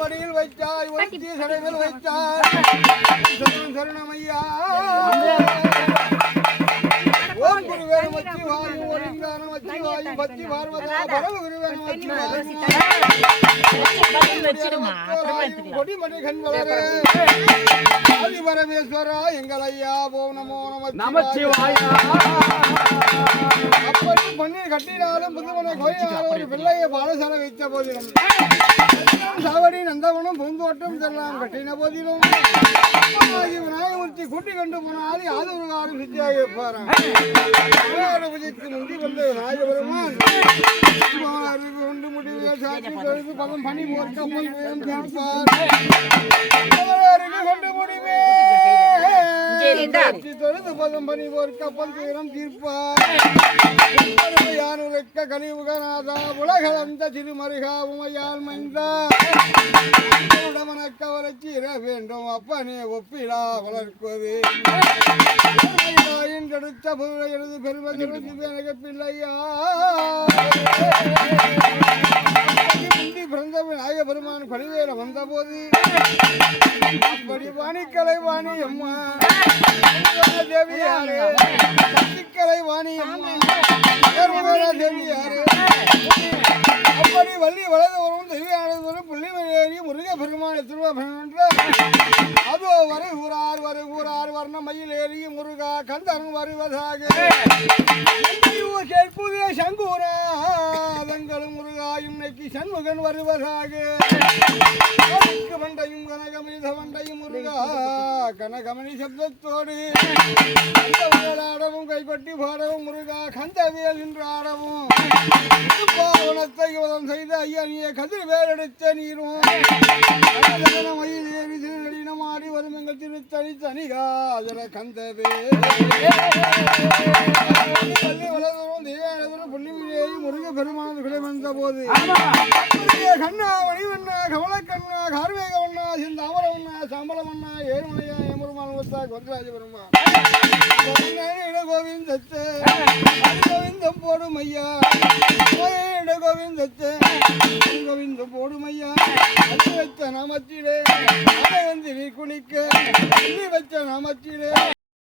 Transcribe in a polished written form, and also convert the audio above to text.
வடியில் வைத்தாய் ஒருத்திய சடைகள் வைத்தாய் சரணமையா ஓம் குருவேன மச்சி வாயு ஒளிந்தான மச்சி வாயு பத்தி பார்வதா பரவ குருவேன மச்சி வாயு கொடிமணி கண் வளரே ஆதி பரமேஸ்வரா எங்கள் ஐயா ஓம் நமோ நமச்சிவாயா அப்படி மண்ணில் கட்டினாலும் புதுமனை கோயிலாலும் ஒரு பிள்ளையை பாடசாலை வைத்த போதிலும் சாவடி நந்தவனம் பூந்தோட்டம் இதெல்லாம் கட்டின போதிலும் விநாயகமூர்த்தி கூட்டி கொண்டு போனால் யாது ஒரு காலம் சுத்தியாக இருப்பாராம் பூஜைக்கு முந்தி வந்த விநாயகபெருமான் கொண்டு முடிவுகள் சாட்சி தொழுது பதம் பணி போர்க்க கொண்டு முடிவே தொழுது பதம் பணி போர்க்க பல்துயரம் தீர்ப்பார் யானுரைக்க கலியுகநாதா உலகளந்த திருமருகா உமையால் மைந்தா உடமனக்கவரை சீர வேண்டும் அப்பனே ஒப்பிலா வளர்க்குவது என்றெடுத்த பொருளை எழுது பெறுவது எனக்கு பிள்ளையா முந்தி பிறந்த விநாயக பெருமான் பணிவேல வந்த போது அப்படி வாணிக்கலை வாணி அம்மா தேவியாரே சக்திக்கலை வாணி அம்மா தேவியாரே அப்படி வள்ளி வளர்ந்து வரும் தெய்வம் புள்ளிமலையேறி முருக பெருமான திருவன்ற அதோ வருகிறார் வர்ணமயில் ஏறி முருகா கந்தன் வருவதாக கேட்புதே சங்கூராதங்களும் முருகாயும் நெக்கி சண்முகன் வருவதாக மண்டையும் கனகமணி வண்டையும் முருகா கனகமணி சப்தத்தோடு ஆடவும் கைப்பட்டி பாடவும் முருகா கந்தவியல் என்று ஆடவும் பாவனத்தை யோதம் செய்த ஐயனிய கதிர்வேல் எடுத்த நீரும் மயில் ஏறி திருநடினமாடி வரும் எங்கள் திருத்தனி தனிகாதர கந்தவே வளர்ந்தோம் தேவானதும் புள்ளிமிழேறி முருக பெருமானது விலை வந்த போது கண்ணா மணிவண்ணா கமலக்கண்ணா கார்வேகவண்ணா சிந்தாமரவண்ணா சாம்பலவண்ணா ஏழுமலையா எமுருமான கொந்தராஜ பெருமா கோவிந்தத்தை கோவிந்தம் போடும் ஐயா கோவிந்தத்தை கோவிந்தம் போடும் ஐயா வச்ச நாமத்திலே குளிக்க வச்ச நாமத்திலே